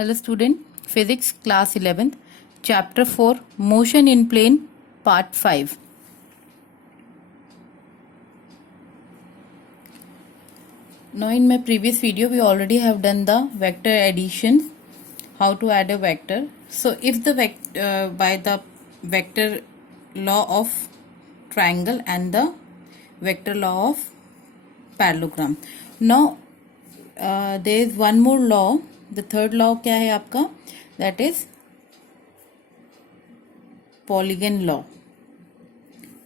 Hello student, Physics class 11th, Chapter 4, Motion in Plane, Part 5. Now in my previous video we already have done the vector addition, how to add a vector. So if the by the vector law of triangle and the vector law of parallelogram. Now there is one more law. The third law क्या है आपका? That is polygon law.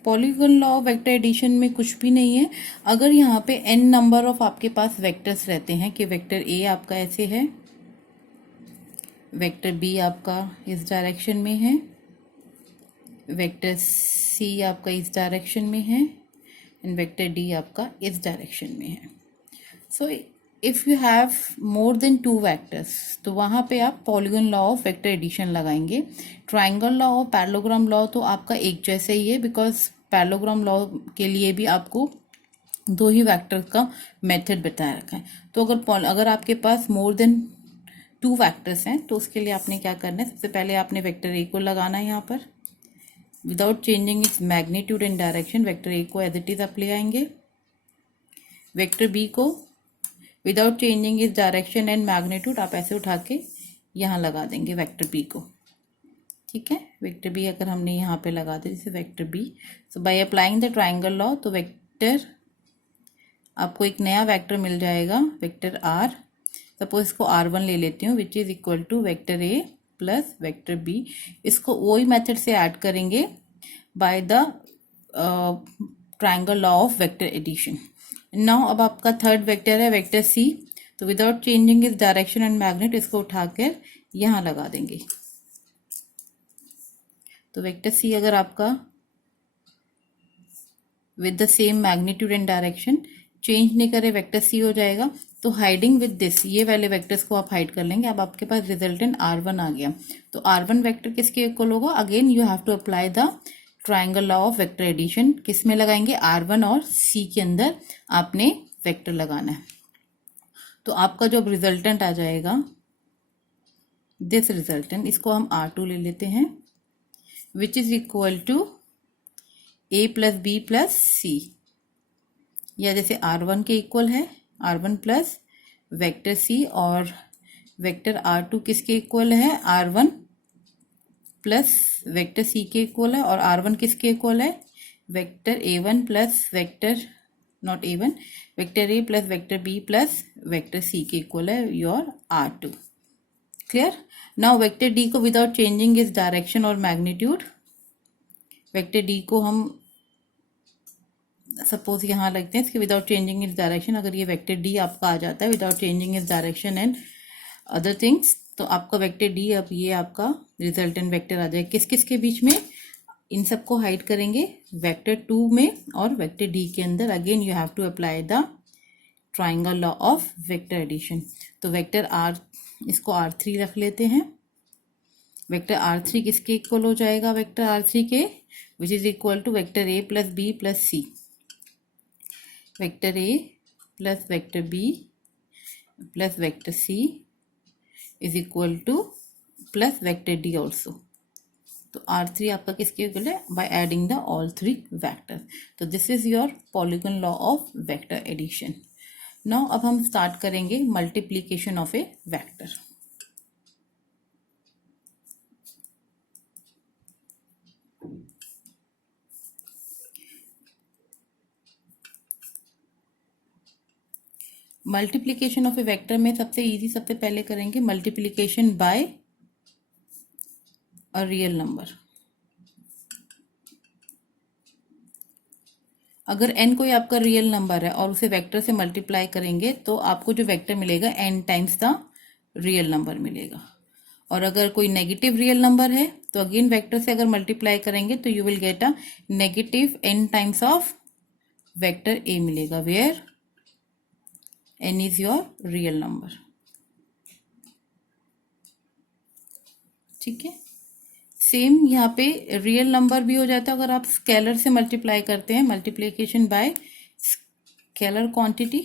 Polygon law vector addition में कुछ भी नहीं है. अगर यहाँ पे n नंबर ऑफ आपके पास वेक्टर्स रहते हैं कि वेक्टर a आपका ऐसे है, वेक्टर b आपका इस डायरेक्शन में है, वेक्टर c आपका इस डायरेक्शन में है एंड वेक्टर d आपका इस डायरेक्शन में है. So if you have more than 2 vectors तो वहाँ पे आप polygon law of vector addition लगाएंगे. ट्राइंगल लॉ और पैरेललोग्राम लॉ तो आपका एक जैसे ही है, बिकॉज पैरेललोग्राम लॉ के लिए भी आपको 2 ही वेक्टर का मेथड बताया रखा है. तो अगर आपके पास मोर देन 2 वेक्टर्स हैं तो उसके लिए आपने क्या करना है, सबसे पहले आपने वेक्टर ए को लगाना है यहाँ पर without changing its magnitude and direction. Vector A को एज इट इज आप ले आएंगे. वेक्टर बी को विदाउट चेंजिंग इस डायरेक्शन एंड मैग्नीट्यूड आप ऐसे उठा के यहाँ लगा देंगे वेक्टर बी को. ठीक है, वेक्टर बी अगर हमने यहाँ पे लगा दिया जैसे vector B, so by applying the triangle law तो वेक्टर आपको एक नया वेक्टर मिल जाएगा वेक्टर आर. सपोज इसको R1 ले लेती हूँ which is equal to vector A plus vector B. इसको वही मेथड से ऐड करेंगे by the triangle law of vector addition. Now अब आपका थर्ड वेक्टर है वेक्टर सी, तो विदाउट चेंजिंग इस डायरेक्शन एंड मैग्नेट इसको उठाकर यहाँ लगा देंगे. तो वेक्टर सी अगर आपका with the same magnitude and direction change नहीं करे वेक्टर सी हो जाएगा. तो हाइडिंग विद दिस ये वाले वेक्टर्स को आप हाइड कर लेंगे. अब आपके पास रिजल्टेंट R1 आ गया. तो R1 वेक्टर किसके इक्वल होगा? Again you have to apply the triangle law of vector addition. किस में लगाएंगे? R1 और C के अंदर आपने वेक्टर लगाना है. तो आपका जो रिजल्टेंट आ जाएगा दिस रिजल्टेंट, इसको हम R2 ले लेते हैं which is equal to A plus B plus C, या जैसे R1 के इक्वल है R1 प्लस वेक्टर C और वेक्टर R2 किसके इक्वल है? R1 प्लस वेक्टर सी के इक्वल है. और R1 किसके इक्वल है? Vector A1 plus vector not A1 vector A plus vector B plus vector C के इक्वल है your R2. Clear? Now vector D को विदाउट चेंजिंग इस डायरेक्शन और मैग्नीट्यूड, वेक्टर D को हम सपोज यहाँ लगते हैं इसके विदाउट चेंजिंग इस डायरेक्शन. अगर ये वेक्टर D आपका आ जाता है विदाउट चेंजिंग इस डायरेक्शन एंड अदर थिंग्स, तो आपका वेक्टर D अब ये आपका रिजल्टेंट वेक्टर आ जाएगा. किस किस के बीच में? इन सबको हाइड करेंगे वेक्टर 2 में और वेक्टर D के अंदर. Again you have to apply the triangle law of vector addition. तो वेक्टर R इसको R3 रख लेते हैं. वेक्टर R3 किसके इक्वल हो जाएगा? वेक्टर R3 के which is equal to vector A plus B plus C. Vector A plus vector B plus vector C is equal to plus vector D also. तो R3 आपका किसके equal है? By adding the all 3 vector. तो this is your polygon law of vector addition. Now अब हम start करेंगे multiplication of a vector. Multiplication of a vector में सबसे इजी सबसे पहले करेंगे multiplication bye a real number. अगर n कोई आपका रियल नंबर है और उसे वेक्टर से मल्टीप्लाई करेंगे तो आपको जो वेक्टर मिलेगा n times the real number मिलेगा. और अगर कोई नेगेटिव रियल नंबर है तो अगेन वेक्टर से अगर मल्टीप्लाई करेंगे तो you will get a negative n times of vector a मिलेगा, where n is your real number. ठीक है, सेम यहाँ पे रियल नंबर भी हो जाता है अगर आप स्केलर से मल्टीप्लाई करते हैं. Multiplication bye scalar quantity.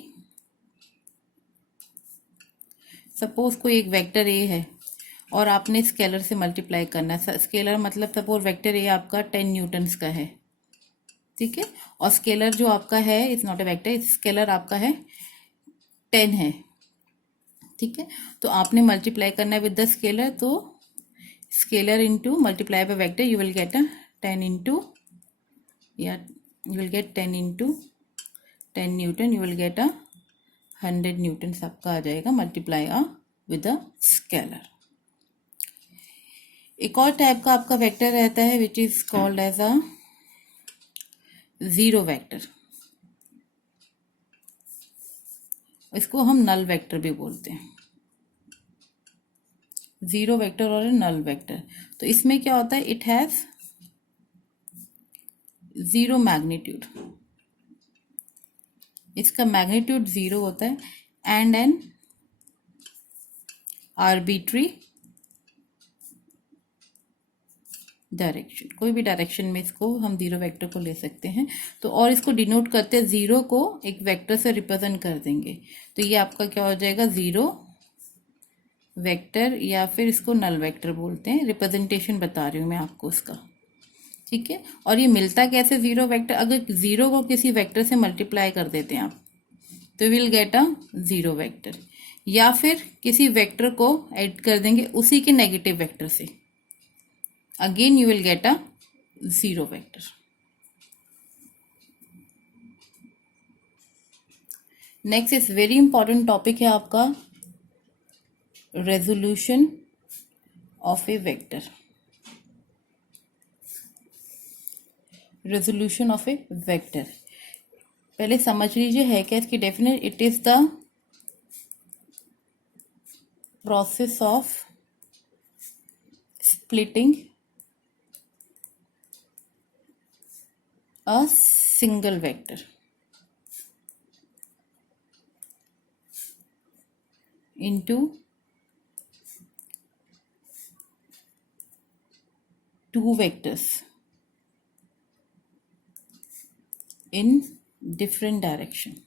Suppose कोई एक वेक्टर ए है और आपने स्केलर से मल्टीप्लाई करना है। स्केलर मतलब सपोज वेक्टर ए आपका 10 न्यूटन्स का है, ठीक है, और स्केलर जो आपका है is not a vector, scalar आपका है 10 है, ठीक है। तो आपने मल्टीप्लाई करना है विद द स्केलर, तो scalar into multiply by vector, you will get a 10 into, या you will get 10 into 10 newton, you will get a 100 newtons आपका आ जाएगा, मल्टीप्लाई विद द स्केलर। एक और टाइप का आपका वेक्टर रहता है which is called as a zero vector, इसको हम नल वेक्टर भी बोलते हैं, जीरो वेक्टर और नल वेक्टर। तो इसमें क्या होता है, इट हैज जीरो मैग्नीट्यूड, इसका मैग्नीट्यूड जीरो होता है, एंड एन आर्बिट्री डायरेक्शन, कोई भी डायरेक्शन में इसको हम जीरो वेक्टर को ले सकते हैं। तो और इसको डिनोट करते हैं, जीरो को एक वेक्टर से रिप्रेजेंट कर देंगे, तो ये आपका क्या हो जाएगा, जीरो वेक्टर, या फिर इसको नल वेक्टर बोलते हैं। रिप्रेजेंटेशन बता रही हूँ मैं आपको उसका, ठीक है। और ये मिलता कैसे जीरो वेक्टर, अगर जीरो को किसी वेक्टर से मल्टीप्लाई कर देते हैं आप, तो will get a zero vector, या फिर किसी वेक्टर को ऐड कर देंगे उसी के नेगेटिव वेक्टर से, again you will get a zero vector. Next is very important topic है आपका resolution of a vector, resolution of a vector. पहले समझ लीजिए है क्या इसकी definition, it is the process of splitting a single vector into two vectors in different direction,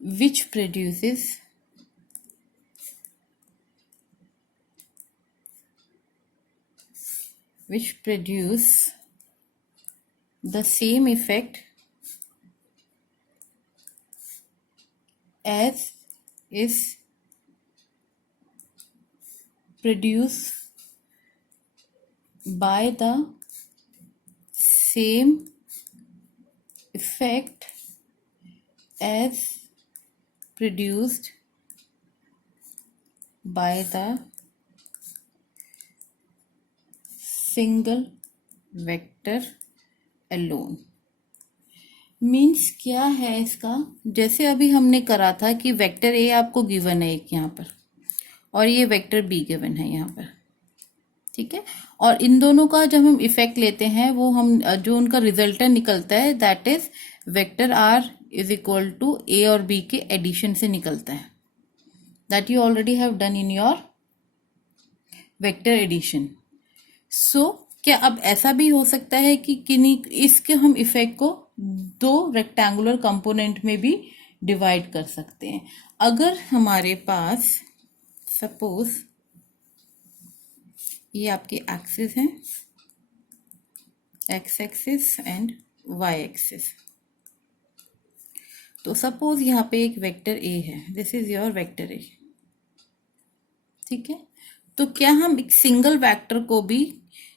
which produce the same effect as is produced by the same effect as produced by the single vector alone। Means क्या है इसका, जैसे अभी हमने करा था कि vector A आपको गिवन है एक यहाँ पर, और ये वेक्टर बी गिवन है यहाँ पर, ठीक है। और इन दोनों का जब हम इफेक्ट लेते हैं, वो हम जो उनका रिजल्टेंट निकलता है that is vector are is equal to A और बी के एडिशन से निकलता है, that you already have done in your vector addition. So क्या अब ऐसा भी हो सकता है कि किन्हीं इसके हम इफेक्ट को दो रेक्टेंगुलर कंपोनेंट में भी डिवाइड कर सकते हैं। अगर हमारे पास सपोज ये आपके एक्सिस हैं, X axis and Y axis, तो सपोज यहाँ पे एक वेक्टर ए है, this is your vector A, ठीक है। तो क्या हम एक सिंगल वेक्टर को भी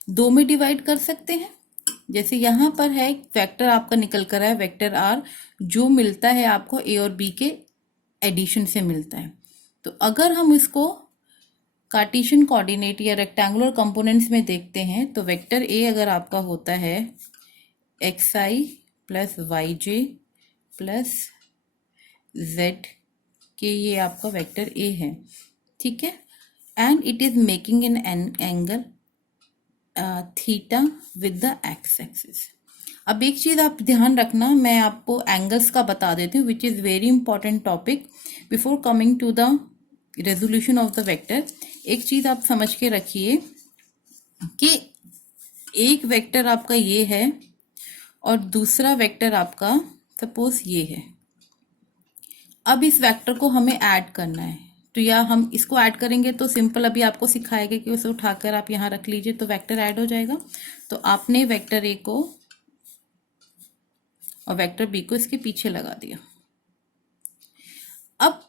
दो में डिवाइड कर सकते हैं, जैसे यहाँ पर है वेक्टर आपका निकल कर है वेक्टर आर, जो मिलता है आपको ए और बी के एडिशन से मिलता है। तो अगर हम इसको कार्टेशियन कोऑर्डिनेट या रेक्टेंगुलर कंपोनेंट्स में देखते हैं, तो वेक्टर ए अगर आपका होता है x I plus Y J plus Z के, ये आपका वेक्टर ए है, ठीक है, and it is making an angle theta with the x axis. अब एक चीज आप ध्यान रखना, मैं आपको एंगल्स का बता देती हूँ which is very important topic before coming to the resolution of the vector. एक चीज आप समझ के रखिए कि एक वेक्टर आपका ये है और दूसरा वेक्टर आपका सपोज ये है, अब इस वेक्टर को हमें ऐड करना है, तो या हम इसको ऐड करेंगे तो सिंपल अभी आपको सिखाएगा कि उसे उठाकर आप यहाँ रख लीजिए तो वेक्टर ऐड हो जाएगा। तो आपने वेक्टर ए को और वेक्टर बी को इसके पीछे लगा दिया। अब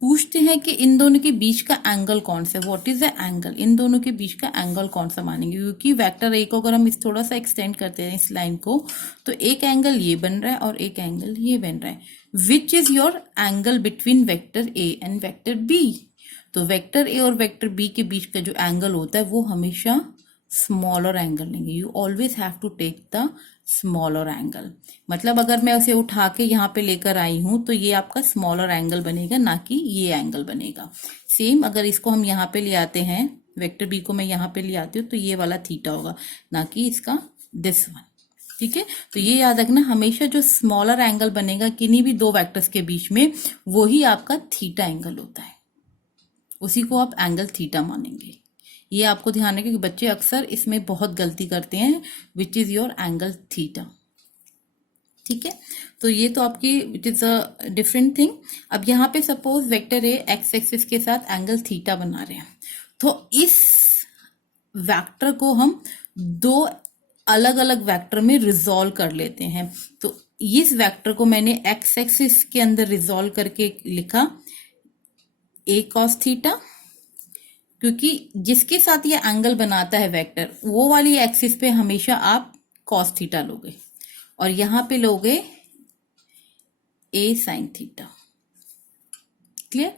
पूछते हैं कि इन दोनों के बीच का एंगल कौन सा, व्हाट इज द एंगल, इन दोनों के बीच का एंगल कौन सा मानेंगे, क्योंकि वेक्टर ए को अगर हम इस थोड़ा सा एक्सटेंड करते हैं इस लाइन को तो एक एंगल ये बन रहा है और एक एंगल ये बन रहा है। Which is your angle between vector A and vector B. तो वेक्टर ए और वेक्टर बी के बीच का जो एंगल होता है वो हमेशा स्मॉलर एंगल लेंगे। You always have to take the smaller angle. मतलब अगर मैं उसे उठा के यहाँ पे लेकर आई हूं तो ये आपका स्मॉलर एंगल बनेगा, ना कि ये एंगल बनेगा। सेम अगर इसको हम यहाँ पे ले आते हैं, वेक्टर बी को मैं यहाँ पे ले आती हूँ तो ये वाला थीटा होगा, ना कि इसका दिस वन। ठीक है, तो ये याद रखना, हमेशा जो स्मॉलर एंगल बनेगा किन्हीं भी दो वेक्टर्स के बीच में वो ही आपका थीटा एंगल होता है, उसी को आप एंगल थीटा मानेंगे। ये आपको ध्यान रखें कि बच्चे अक्सर इसमें बहुत गलती करते हैं, which is your angle theta. ठीक है, तो ये तो आपकी it is a different thing. अब यहाँ पे suppose vector A x axis के साथ एंगल थीटा बना रहे हैं, तो इस वेक्टर को हम दो अलग अलग वेक्टर में रिजॉल्व कर लेते हैं। तो इस वेक्टर को मैंने एक्स एक्सिस के अंदर रिजॉल्व करके लिखा ए कॉस थीटा, क्योंकि जिसके साथ ये एंगल बनाता है वेक्टर वो वाली एक्सिस पे हमेशा आप कॉस थीटा लोगे और यहां पे लोगे ए साइन थीटा। क्लियर?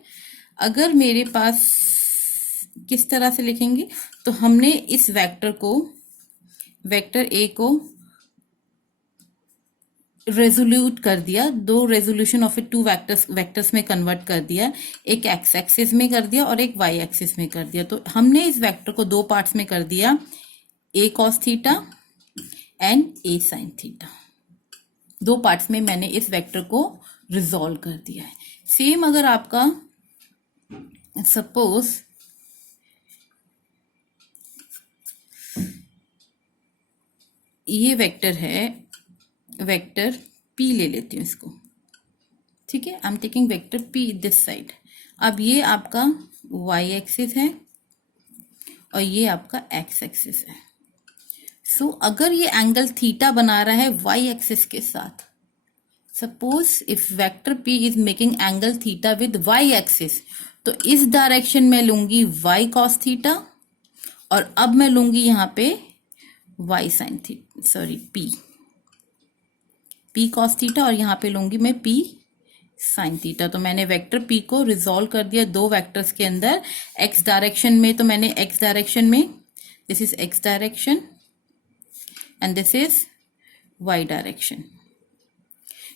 अगर मेरे पास किस तरह से लिखेंगे, तो हमने इस वेक्टर को, वेक्टर ए को रेजोल्यूट कर दिया, दो रेजोल्यूशन ऑफ टू वेक्टर्स में कन्वर्ट कर दिया, एक एक्स एक्सिस में कर दिया और एक वाई एक्सिस में कर दिया। तो हमने इस वेक्टर को दो पार्ट्स में कर दिया, A cos theta and A sine theta. दो पार्ट्स में मैंने इस वेक्टर को रिजॉल्व कर दिया है। सेम अगर आपका सपोज ये वेक्टर है, वेक्टर पी ले लेती हूँ इसको। ठीक है, I am taking vector P this side. अब ये आपका वाई एक्सिस है और ये आपका एक्स एक्सिस है। सो अगर ये एंगल थीटा बना रहा है वाई एक्सिस के साथ, suppose if vector P is making angle theta with Y axis, तो इस डायरेक्शन में लूंगी वाई कॉस थीटा और अब मैं लूंगी यहाँ पे Y sine theta, sorry P cos theta और यहाँ पे लूंगी मैं पी साइन थीटा। तो मैंने वेक्टर पी को रिजॉल्व कर दिया दो वेक्टर्स के अंदर। एक्स डायरेक्शन में तो मैंने एक्स डायरेक्शन में, this is X direction and this is Y direction.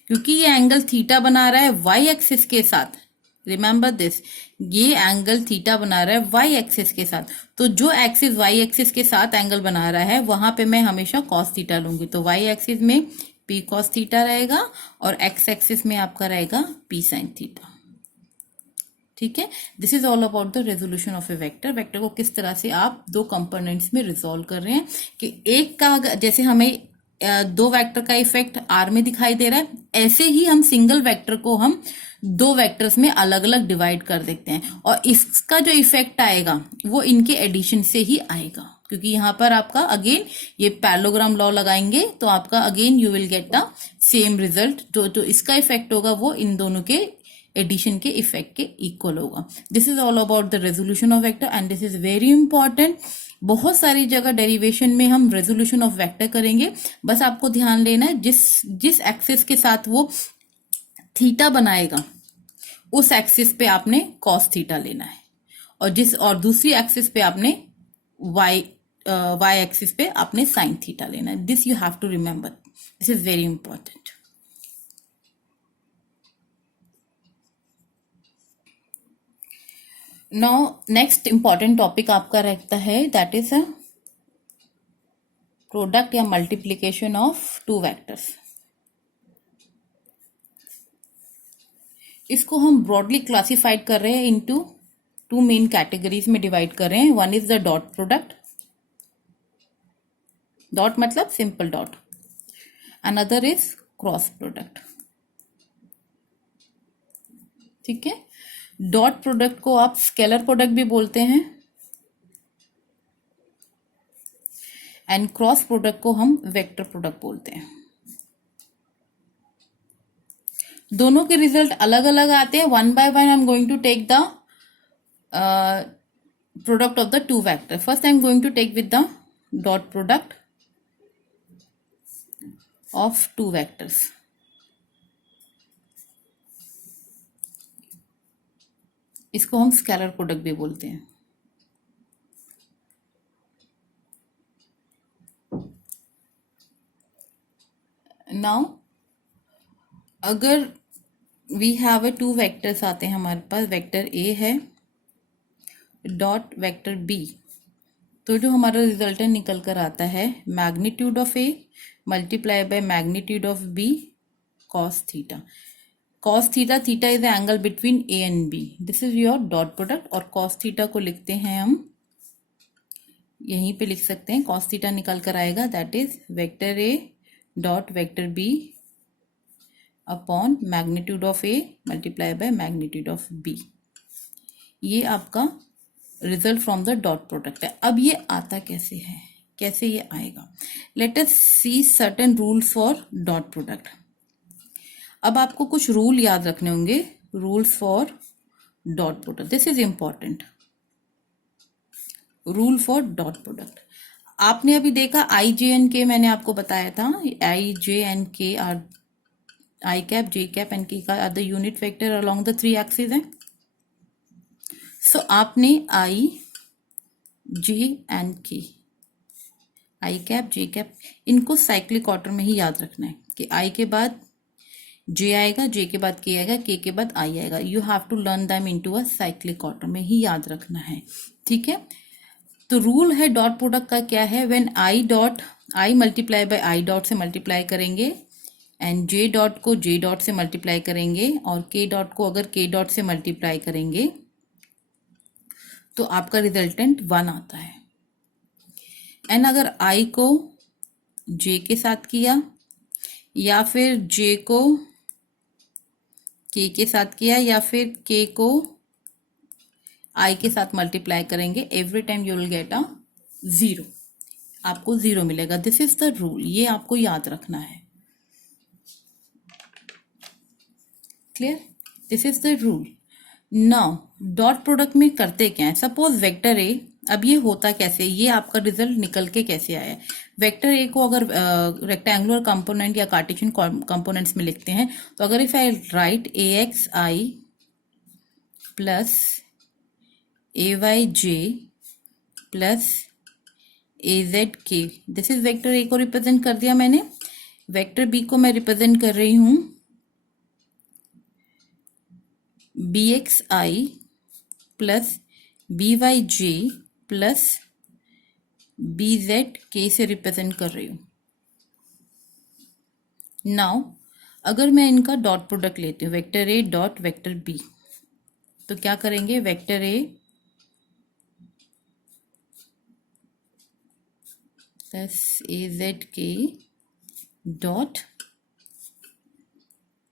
क्योंकि ये एंगल थीटा बना रहा है वाई एक्सिस के साथ, रिमेंबर दिस, ये एंगल थीटा बना रहा है वाई एक्सिस के साथ, तो जो एक्सिस वाई एक्सिस के साथ एंगल बना रहा है वहां पे मैं हमेशा कॉस थीटा लूंगी। तो वाई एक्सिस में पी कॉस थीटा रहेगा और एक्स एक्सिस में आपका रहेगा पी साइन थीटा। ठीक है, this is all about the resolution of a vector. Vector को किस तरह से आप दो कंपोनेंट्स में रिजॉल्व कर रहे हैं, कि एक का जैसे हमें दो वेक्टर का इफेक्ट आर में दिखाई दे रहा है, ऐसे ही हम सिंगल वेक्टर को हम दो वेक्टर्स में अलग अलग डिवाइड कर देते हैं और इसका जो इफेक्ट आएगा वो इनके एडिशन से ही आएगा। क्योंकि यहाँ पर आपका अगेन ये पैरेललोग्राम लॉ लगाएंगे तो आपका again you will get the same result. जो इसका इफेक्ट होगा वो इन दोनों के एडिशन के इफेक्ट के इक्वल होगा। This is all about the resolution of vector and this is very important. बहुत सारी जगह डेरिवेशन में हम रेजोल्यूशन ऑफ वेक्टर करेंगे, बस आपको ध्यान लेना है जिस एक्सिस के साथ वो थीटा बनाएगा उस एक्सिस पे आपने कॉस थीटा लेना है और दूसरी एक्सिस पे आपने वाई एक्सिस पे आपने साइन थीटा लेना है। This you have to remember, this is very important. Now next important topic आपका रहता है, दैट इज अ प्रोडक्ट या मल्टीप्लीकेशन ऑफ टू वेक्टर्स। इसको हम ब्रॉडली क्लासिफाइड कर रहे हैं इनटू टू मेन कैटेगरीज में डिवाइड कर रहे हैं। One is the dot product, dot मतलब simple dot, another is cross product. ठीक है। डॉट प्रोडक्ट को आप स्केलर प्रोडक्ट भी बोलते हैं एंड क्रॉस प्रोडक्ट को हम वेक्टर प्रोडक्ट बोलते हैं। दोनों के रिजल्ट अलग अलग आते हैं। One by one I am going to take the product of the two vector. First I am going to take with the dot product of two vectors. इसको हम स्केलर प्रोडक्ट भी बोलते हैं। नाउ अगर we have a two vectors आते हैं हमारे पास, vector A है डॉट वेक्टर बी, तो जो हमारा रिजल्टेंट निकल कर आता है magnitude of A multiply by magnitude of B cos theta. Cos theta, theta is the angle between A and B. This is your dot product. और cos theta को लिखते हैं हम, यहीं पे लिख सकते हैं, कॉस थीटा निकल कर आएगा that is vector A dot vector B upon magnitude of A multiply by magnitude of B. ये आपका result from the dot product है। अब ये आता कैसे है, कैसे ये आएगा? Let us see certain rules for dot product. अब आपको कुछ रूल याद रखने होंगे, rules for dot product. This is important, rule for dot product. आपने अभी देखा आई जे एंड के, मैंने आपको बताया था I J and K are, I cap J cap and K are the unit vector along the three axis है। So आपने I J and K, I cap J cap, इनको साइक्लिक ऑर्डर में ही याद रखना है कि आई के बाद जे आएगा, जे के बाद के आएगा, के बाद आई आएगा। You have to learn them into a cyclic order में ही याद रखना है, ठीक है। तो रूल है डॉट प्रोडक्ट का क्या है, when I dot, I multiply by I dot से मल्टीप्लाई करेंगे एंड जे डॉट को जे डॉट से मल्टीप्लाई करेंगे और के डॉट को अगर के डॉट से मल्टीप्लाई करेंगे तो आपका रिजल्टेंट 1 आता है। एंड अगर आई को जे के साथ किया या फिर जे को के साथ किया या फिर के को आई के साथ मल्टीप्लाई करेंगे, every time you will get अ 0, आपको 0 मिलेगा। दिस इज द रूल, ये आपको याद रखना है। Clear? This is the rule. Now dot product में करते क्या है, सपोज वेक्टर ए, अब ये होता कैसे, ये आपका रिजल्ट निकल के कैसे आया है। वेक्टर ए को अगर रेक्टेंगुलर कंपोनेंट या कार्टेशियन कंपोनेंट्स में लिखते हैं, तो अगर if I write A X I plus A Y J plus A Z K, this is vector A को रिप्रेजेंट कर दिया मैंने। वेक्टर बी को मैं रिप्रेजेंट कर रही हूं B X I plus B Y J plus B Z के से रिप्रेजेंट कर रही हूं। नाउ अगर मैं इनका डॉट प्रोडक्ट लेती हूँ, vector A dot vector B, तो क्या करेंगे, vector A plus A Z K dot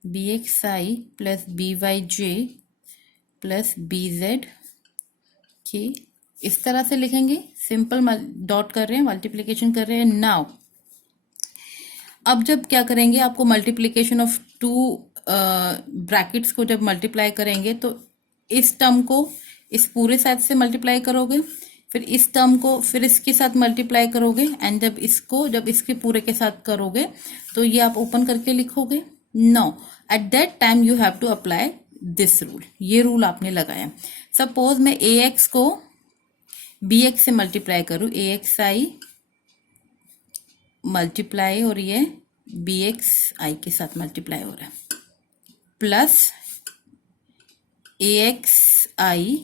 B X I plus B Y J plus B Z K, इस तरह से लिखेंगे। सिंपल डॉट कर रहे हैं, मल्टीप्लिकेशन कर रहे हैं। नाउ अब जब क्या करेंगे, आपको मल्टीप्लिकेशन ऑफ टू ब्रैकेट्स को जब मल्टीप्लाई करेंगे तो इस टर्म को इस पूरे साथ से मल्टीप्लाई करोगे, फिर इस टर्म को फिर इसके साथ मल्टीप्लाई करोगे एंड जब इसके पूरे के साथ करोगे तो ये आप ओपन करके लिखोगे। Now at that time you have to apply this rule, ये रूल आपने लगाया। सपोज मैं ए एक्स को बी एक्स से मल्टीप्लाई करूं, ए एक्स आई मल्टीप्लाई और ये बी एक्स आई के साथ मल्टीप्लाई हो रहा है, प्लस ए एक्स आई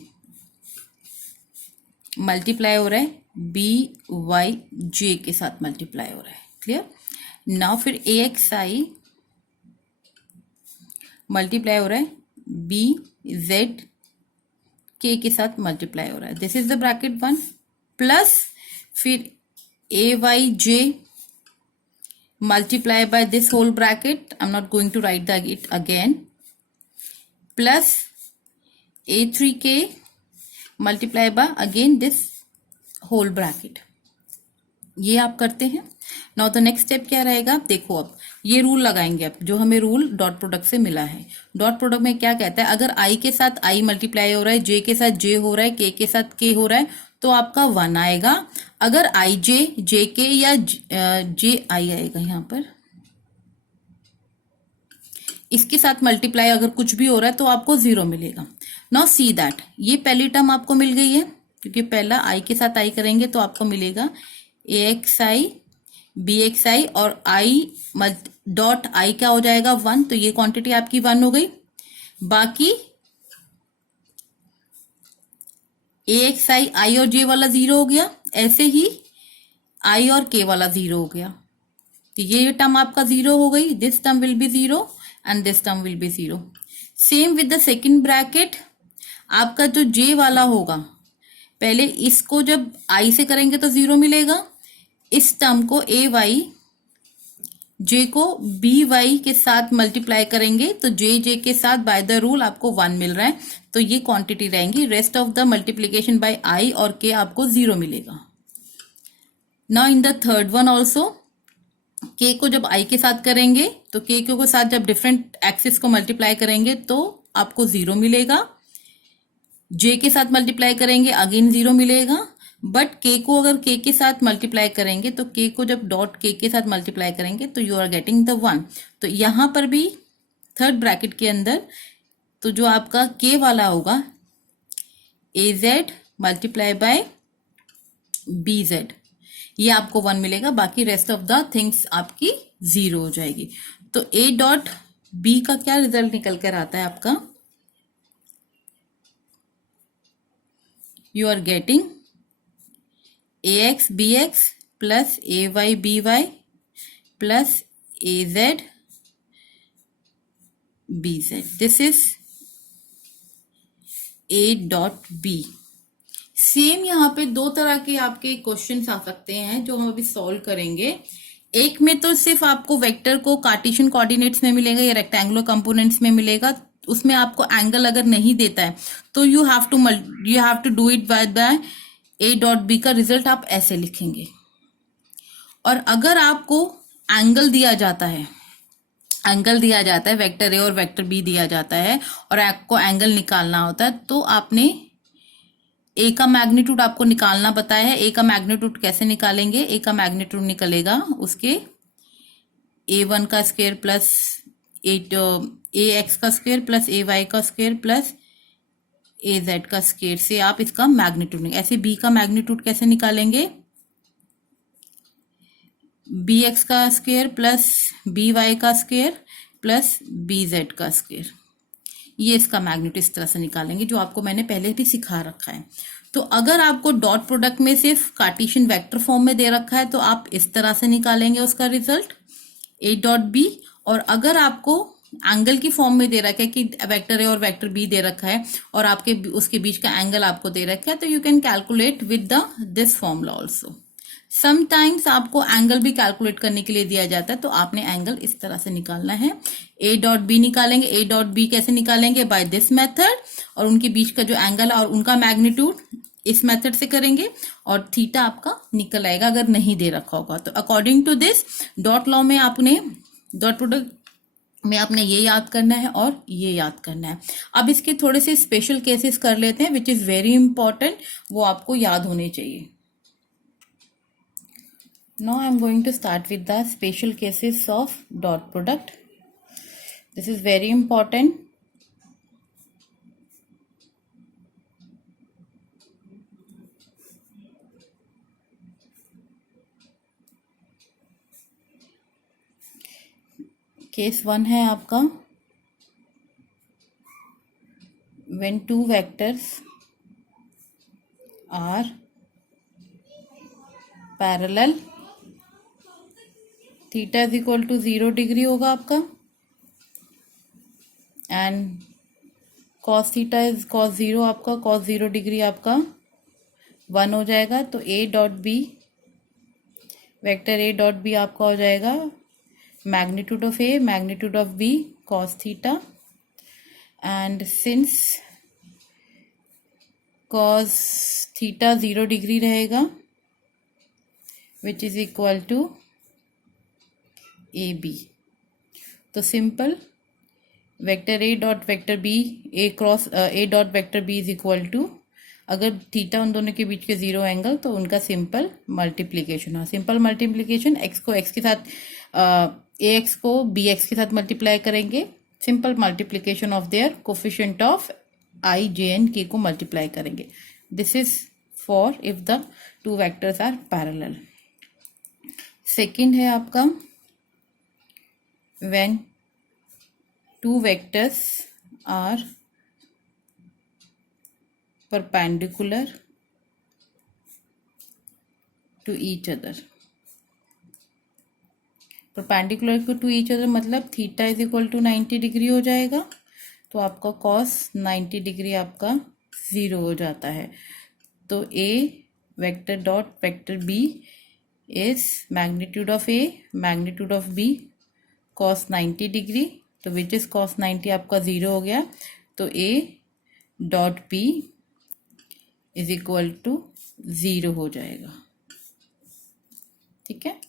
मल्टीप्लाई हो रहा है बी वाई जे के साथ मल्टीप्लाई हो रहा है। क्लियर? नाउ फिर ए एक्स आई मल्टीप्लाई हो रहा है बी जेड के साथ मल्टीप्लाई हो रहा है। This is the bracket 1 plus फिर A Y J multiply by this whole bracket, I am not going to write the it again, plus A3K multiply by again this whole bracket, ये आप करते हैं। Now the next step क्या रहेगा, देखो अब ये रूल लगाएंगे, अब जो हमें रूल डॉट प्रोडक्ट से मिला है। डॉट प्रोडक्ट में क्या कहता है, अगर आई के साथ आई मल्टीप्लाई हो रहा है, जे के साथ जे हो रहा है, के साथ के हो रहा है, तो आपका 1 आएगा। अगर आई जे के या जे आई आएगा यहाँ पर, इसके साथ मल्टीप्लाई अगर कुछ भी हो रहा है तो आपको 0 मिलेगा। नाउ सी दैट, ये पहली टर्म आपको मिल गई है, क्योंकि पहला आई के साथ आई करेंगे तो आपको मिलेगा AXI BXI और आई डॉट आई क्या हो जाएगा 1, तो ये क्वांटिटी आपकी 1 हो गई। बाकी AXI आई और जे वाला 0 हो गया, ऐसे ही आई और के वाला 0 हो गया, तो ये टर्म आपका 0 हो गई। This term will be 0 and this term will be 0। Same with the second bracket, आपका जो जे वाला होगा, पहले इसको जब आई से करेंगे तो 0 मिलेगा, इस टर्म को AY जे को BY के साथ मल्टीप्लाई करेंगे तो जे के साथ बाय द रूल आपको 1 मिल रहा है, तो ये क्वांटिटी रहेंगी। Rest of the multiplication by I और के आपको 0 मिलेगा। Now in the third one also, K को जब आई के साथ करेंगे तो के के साथ जब डिफरेंट एक्सिस को मल्टीप्लाई करेंगे तो आपको 0 मिलेगा। जे के साथ मल्टीप्लाई करेंगे अगेन 0 मिलेगा। बट के को अगर के के साथ मल्टीप्लाई करेंगे तो के को जब डॉट के साथ मल्टीप्लाई करेंगे तो यू आर गेटिंग द 1। तो यहां पर भी थर्ड ब्रैकेट के अंदर तो जो आपका के वाला होगा AZ मल्टीप्लाई बाय BZ, ये आपको 1 मिलेगा, बाकी रेस्ट ऑफ द थिंग्स आपकी 0 हो जाएगी। तो A डॉट B का क्या रिजल्ट निकल कर आता है आपका, you are getting AX BX plus AY BY plus AZ BZ, this is A dot B। Same यहाँ पे दो तरह के आपके क्वेश्चंस आ सकते हैं जो हम अभी सॉल्व करेंगे। एक में तो सिर्फ आपको वेक्टर को कार्टेशियन कोऑर्डिनेट्स में मिलेगा या रेक्टेंगुलर कंपोनेंट्स में मिलेगा, उसमें आपको एंगल अगर नहीं देता है तो you have to do it by A dot B का रिजल्ट आप ऐसे लिखेंगे। और अगर आपको एंगल दिया जाता है, वेक्टर ए और वेक्टर बी दिया जाता है और आपको एंगल निकालना होता है, तो आपने ए का मैग्नीट्यूड आपको निकालना बताया है। ए का मैग्नीट्यूड कैसे निकालेंगे, ए का मैग्नीट्यूड निकलेगा उसके A1 का स्क्वायर प्लस AX का स्क्वायर प्लस AY का स्क्वायर प्लस AZ का स्क्वायर से आप इसका मैग्नीट्यूड, ऐसे B का मैग्नीट्यूड कैसे निकालेंगे, BX का स्क्वायर प्लस BY का स्क्वायर प्लस BZ का स्क्वायर, ये इसका मैग्नीट्यूड इस तरह से निकालेंगे जो आपको मैंने पहले भी सिखा रखा है। तो अगर आपको डॉट प्रोडक्ट में सिर्फ कार्टेशियन वेक्टर फॉर्म में दे रखा है तो आप इस तरह से निकालेंगे उसका रिजल्ट A डॉट बी, और अगर आपको एंगल की फॉर्म में दे रखा है कि वेक्टर ए और वेक्टर बी दे रखा है और आपके उसके बीच का एंगल आपको दे रखा है, तो you can calculate with this formula also. Sometimes आपको एंगल भी कैलकुलेट करने के लिए दिया जाता है, तो आपने एंगल इस तरह से निकालना है। A डॉट बी निकालेंगे, A डॉट बी कैसे निकालेंगे, बाय दिस मेथड, और उनके बीच का जो एंगल है और उनका मैग्नीट्यूड इस मेथड से करेंगे और थीटा आपका निकल आएगा अगर नहीं दे रखा होगा। तो according to this dot law में आपने डॉट प्रोडक्ट में आपने ये याद करना है और ये याद करना है। अब इसके थोड़े से स्पेशल केसेस कर लेते हैं विच इज वेरी इंपॉर्टेंट, वो आपको याद होने चाहिए। Now I am going to start with the special cases of dot product. This is very important. Case 1 है आपका, when two vectors are parallel, theta is equal to 0 degree होगा आपका, and cos theta is cos 0 आपका, cos 0 degree आपका 1 हो जाएगा। तो A dot B, vector A dot B आपका हो जाएगा magnitude of A, magnitude of B, cos theta, and since cos theta 0 degree रहेगा which is equal to A B. तो simple vector A dot vector B, A cross A dot vector B is equal to, अगर theta उन दोनों के बीच के 0 angle तो उनका सिंपल मल्टीप्लीकेशन हो। सिंपल मल्टीप्लीकेशन, एक्स को एक्स के साथ ए एक्स को बी एक्स के साथ मल्टीप्लाई करेंगे, simple multiplication of their coefficient of I J and K को मल्टीप्लाई करेंगे। This is for if the two vectors are parallel. Second है आपका when two vectors are perpendicular to each other। Perpendicular to each other मतलब theta is equal to 90 degree हो जाएगा, तो आपका cos 90 degree आपका 0 हो जाता है। तो A vector dot vector B is magnitude of A magnitude of B cos 90 degree, तो विच इज कॉस 90 आपका 0 हो गया, तो A dot B is equal to 0 हो जाएगा। ठीक है।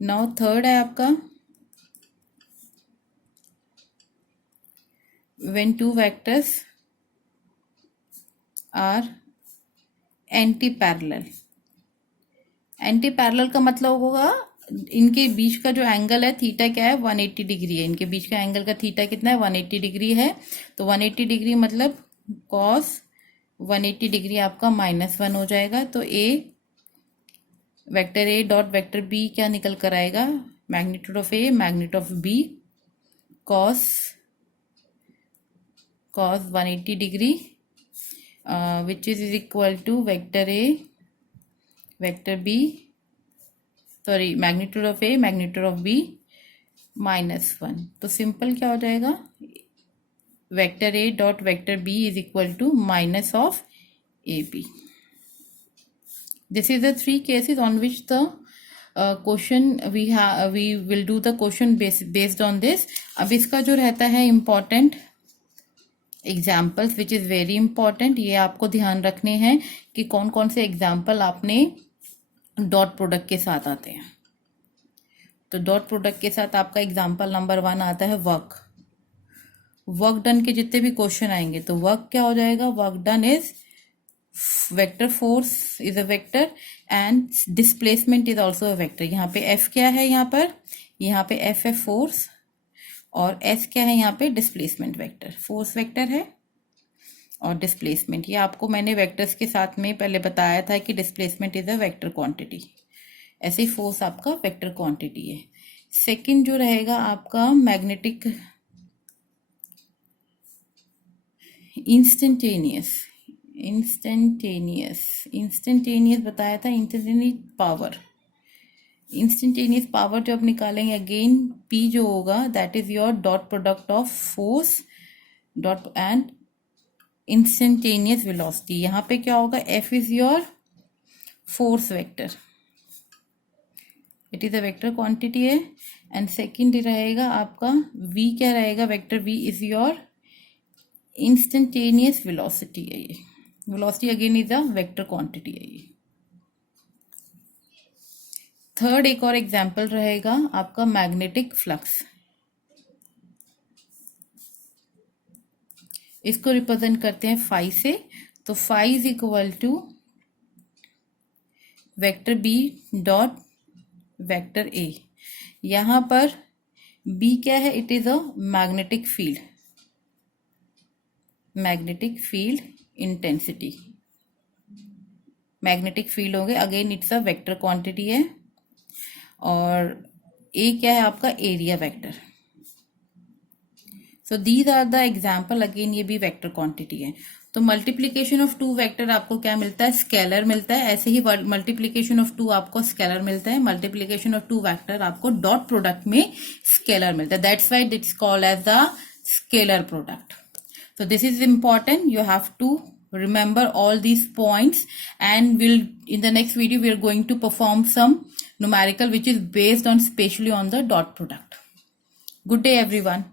नाउ थर्ड है आपका when two vectors are anti parallel. Anti parallel का मतलब होगा इनके बीच का जो एंगल है थीटा क्या है, 180 डिग्री है। इनके बीच का एंगल का थीटा कितना है, 180 डिग्री है। तो 180 डिग्री मतलब कॉस 180 डिग्री आपका -1 हो जाएगा। तो A vector A dot vector B क्या निकल कर आएगा, magnitude of A magnitude of B cos 180 degree which is equal to vector A vector B sorry magnitude of A magnitude of B -1। तो simple क्या हो जाएगा, vector A dot vector B is equal to minus of A B. This is the 3 cases on which the question we will do the question based on this. अब इसका जो रहता है important examples which is very important, ये आपको ध्यान रखने हैं कि कौन कौन से एग्जाम्पल आपने डॉट प्रोडक्ट के साथ आते हैं। तो डॉट प्रोडक्ट के साथ आपका एग्जाम्पल नंबर 1 आता है वर्क डन के जितने भी क्वेश्चन आएंगे तो वर्क क्या हो जाएगा, work done is vector force is a vector and displacement is also a vector. यहाँ पे एफ क्या है, यहाँ पे एफ है फोर्स और एस क्या है, यहाँ पे डिस्प्लेसमेंट वेक्टर। फोर्स वेक्टर है और डिस्प्लेसमेंट, ये आपको मैंने वेक्टर्स के साथ में पहले बताया था कि displacement is a vector quantity, ऐसे ही फोर्स आपका वेक्टर क्वांटिटी है। सेकंड जो रहेगा आपका मैग्नेटिक इंस्टेंटेनियस बताया था, इंस्टेंटेनियस पावर जब निकालेंगे अगेन पी जो होगा that is your dot product of force dot and instantaneous velocity. यहाँ पे क्या होगा, F is your force vector, it is a vector quantity है। एंड सेकेंड रहेगा आपका वी क्या रहेगा, vector V is your instantaneous velocity है। ये velocity again is a vector quantity है ये। थर्ड एक और एग्जाम्पल रहेगा आपका मैग्नेटिक फ्लक्स, इसको रिप्रेजेंट करते हैं फाई से। तो phi is equal to vector B dot vector A. यहां पर बी क्या है, it is a magnetic field intensity, magnetic field हो गए again it's a vector quantity है। और ए क्या है आपका, area vector. So these are the example, again ये भी वेक्टर क्वांटिटी है। तो मल्टीप्लीकेशन ऑफ टू वेक्टर आपको क्या मिलता है, स्केलर मिलता है। ऐसे ही मल्टीप्लीकेशन ऑफ टू आपको स्केलर मिलता है, मल्टीप्लीकेशन ऑफ टू वेक्टर आपको डॉट प्रोडक्ट में स्केलर मिलता है। That's why it's called as the scalar product. So this is important, you have to remember all these points, and in the next video we are going to perform some numerical which is based on specially on the dot product. Good day everyone.